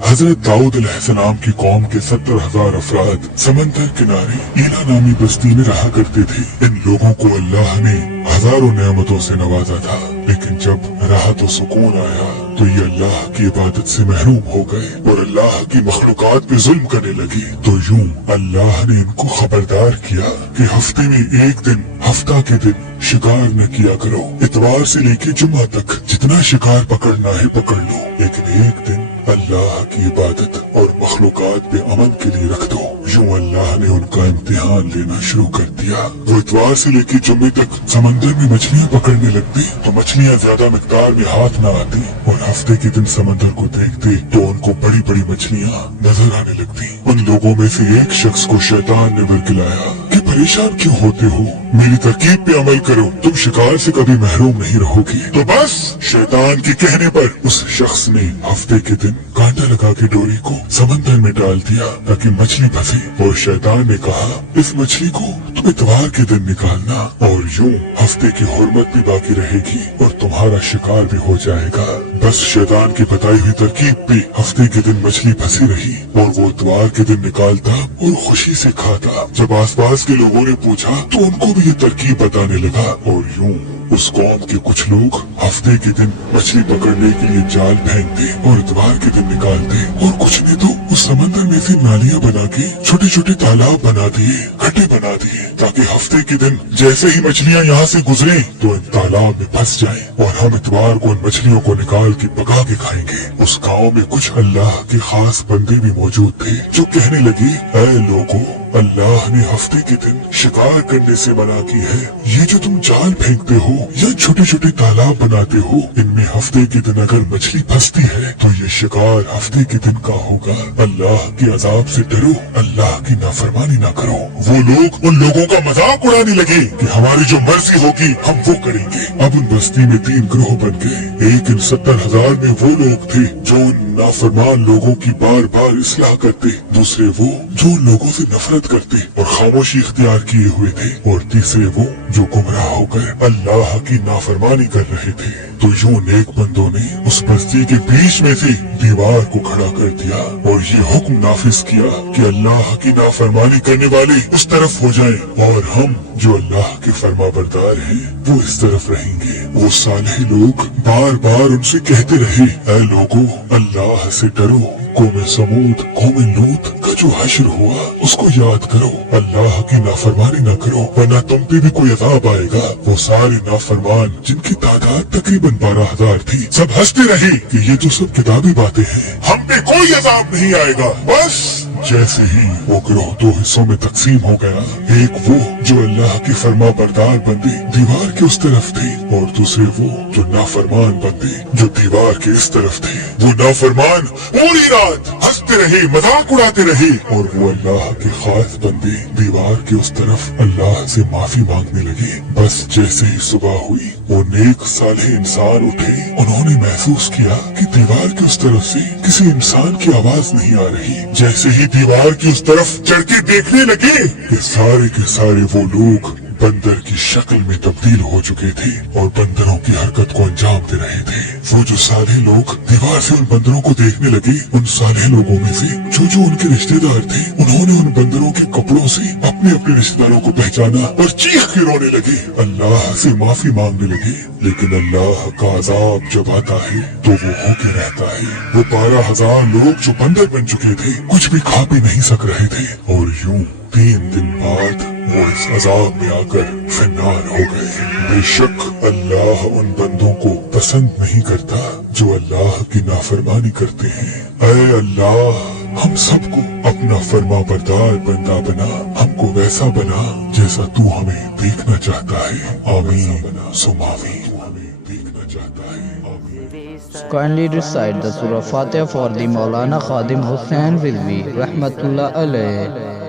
हजरत दाऊद अलैहिस्सलाम की कौम के 70,000 अफराद समंदर किनारे ईला नामी बस्ती में रहा करते थे। इन लोगों को अल्लाह ने हजारों नेमतों से नवाजा था, लेकिन जब राहत और सुकून आया तो ये अल्लाह की इबादत से महरूम हो गए और अल्लाह की मखलूकात पे जुल्म करने लगे। तो यूं अल्लाह ने इनको खबरदार किया कि हफ्ते में एक दिन, हफ्ता के दिन शिकार न किया करो। इतवार से लेके जुम्मा तक जितना शिकार पकड़ना है पकड़ लो, लेकिन एक दिन अल्लाह की इबादत और मखलूकात पे अमन के लिए रख दो। यूं अल्लाह ने उनका इम्तिहान लेना शुरू कर दिया। वो इतवार से लेके जुम्मे तक समंदर में मछलियाँ पकड़ने लगते तो मछलियाँ ज्यादा मिकदार में हाथ न आती और हफ्ते के दिन समंदर को देखते तो उनको बड़ी बड़ी मछलियाँ नजर आने लगती। उन लोगों में से एक शख्स को शैतान ने बरगलाया कि परेशान क्यों होते हो, मेरी तरकीब पे अमल करो, तुम शिकार से कभी महरूम नहीं रहोगे। तो बस शैतान के कहने पर उस शख्स ने हफ्ते के दिन कांटा लगा के डोरी को समंदर में डाल दिया ताकि मछली फंसे। और शैतान ने कहा, इस मछली को तुम इतवार के दिन निकालना और यूं हफ्ते की हुर्मत भी बाकी रहेगी और तुम्हारा शिकार भी हो जाएगा। बस शैतान की बताई हुई तरकीब पे हफ्ते के दिन मछली फंसी रही और वो इतवार के दिन निकालता और खुशी से खाता। जब आसपास के लोगों ने पूछा तो उनको भी ये तरकीब बताने लगा और यूं उस कौम के कुछ लोग हफ्ते के दिन मछली पकड़ने के लिए जाल फेंकते और इतवार के दिन निकालते और कुछ ने तो उस समंदर में से नालियां बना के छोटे छोटे तालाब बना दिए, खड्डे बना दिए ताकि हफ्ते के दिन जैसे ही मछलियां यहाँ से गुजरे तो इन तालाब में फंस जाएं और हम इतवार को इन मछलियों को निकाल के पका के खाएंगे। उस गाँव में कुछ अल्लाह के खास बंदे भी मौजूद थे जो कहने लगे, ऐ लोगों, अल्लाह ने हफ्ते के दिन शिकार करने से मना की है। ये जो तुम जाल फेंकते हो या छोटे छोटे तालाब बनाते हो, इनमें हफ्ते के दिन अगर मछली फंसती है तो ये शिकार हफ्ते के दिन का होगा। अल्लाह के अजाब से डरो, अल्लाह की नाफरमानी ना करो। वो लोग उन लोगों का मजाक उड़ाने लगे कि हमारी जो मर्जी होगी हम वो करेंगे। अब उन बस्ती में 3 ग्रोह बन गए। एक इन 70,000 में वो लोग थे जो नाफरमान लोगों की बार बार इस्लाह करते, दूसरे वो जो लोगों से नफरत करते और खामोशी इख्तियार किए हुए थे, और तीसरे वो जो गुमराह होकर अल्लाह की नाफरमानी कर रहे थे। तो यूं नेक बंदों ने उस बस्ती के बीच में से दीवार को खड़ा कर दिया और ये हुक्म नाफिज किया कि अल्लाह की नाफरमानी करने वाले उस तरफ हो जाएं और हम जो अल्लाह के फरमाबरदार हैं वो इस तरफ रहेंगे। वो सालेह लोग बार बार उनसे कहते रहे, ऐ लोगों, अल्लाह से डरो। कौम समूद, कौम लूत का जो हश्र हुआ उसको याद करो, अल्लाह की नाफरमानी न करो वरना तुम पे भी कोई अजाब आएगा। वो सारे नाफरमान जिनकी तादाद तकरीबन 12,000 थी, सब हंसते रहे कि ये तो सब किताबी बातें हैं, हम पे कोई अजाब नहीं आएगा। बस जैसे ही वो गिरोह 2 हिस्सों में तकसीम हो गया, एक वो जो अल्लाह के फरमा बरदार बंदे दीवार के उस तरफ थे और दूसरे वो जो नाफरमान बंदे जो दीवार के इस तरफ थे। वो नाफरमान पूरी रात हंसते रहे, मजाक उड़ाते रहे और वो अल्लाह के खास बंदे दीवार के उस तरफ अल्लाह से माफी मांगने लगे। बस जैसे ही सुबह हुई वो नेक साले इंसान उठे, उन्होंने महसूस किया कि दीवार की उस तरफ से किसी इंसान की आवाज नहीं आ रही। जैसे ही दीवार की उस तरफ चढ़ के देखने लगे कि सारे के सारे वो लोग बंदर की शक्ल में तब्दील हो चुके थे और बंदरों की हरकत को अंजाम दे रहे थे। वो जो सारे लोग दीवार से उन बंदरों को देखने लगे, उन सारे लोगों में से जो उनके रिश्तेदार थे, उन्होंने उन बंदरों के कपड़ों से अपने अपने रिश्तेदारों को पहचाना और चीख के रोने लगे, अल्लाह से माफी मांगने लगे। लेकिन अल्लाह का अजाब जब आता है तो वो होके रहता है। वो 12,000 लोग जो बंदर बन चुके थे कुछ भी खा पी नहीं सक रहे थे और यूं 3 दिन बाद वो इस अजाब में आकर फिन्नार हो गए। बेशक अल्लाह उन बंदों को पसंद नहीं करता जो अल्लाह की नाफरमानी करते हैं। ऐ अल्लाह, हम सबको अपना फरमा बरदार बंदा बना, हमको वैसा बना जैसा तू हमें देखना चाहता है। आमीन सुम आमीन। देखना चाहता है। Kindly recite the Surah Fatiha for the Maulana Khadim Hussain Rizvi Rahmatullah alayhi.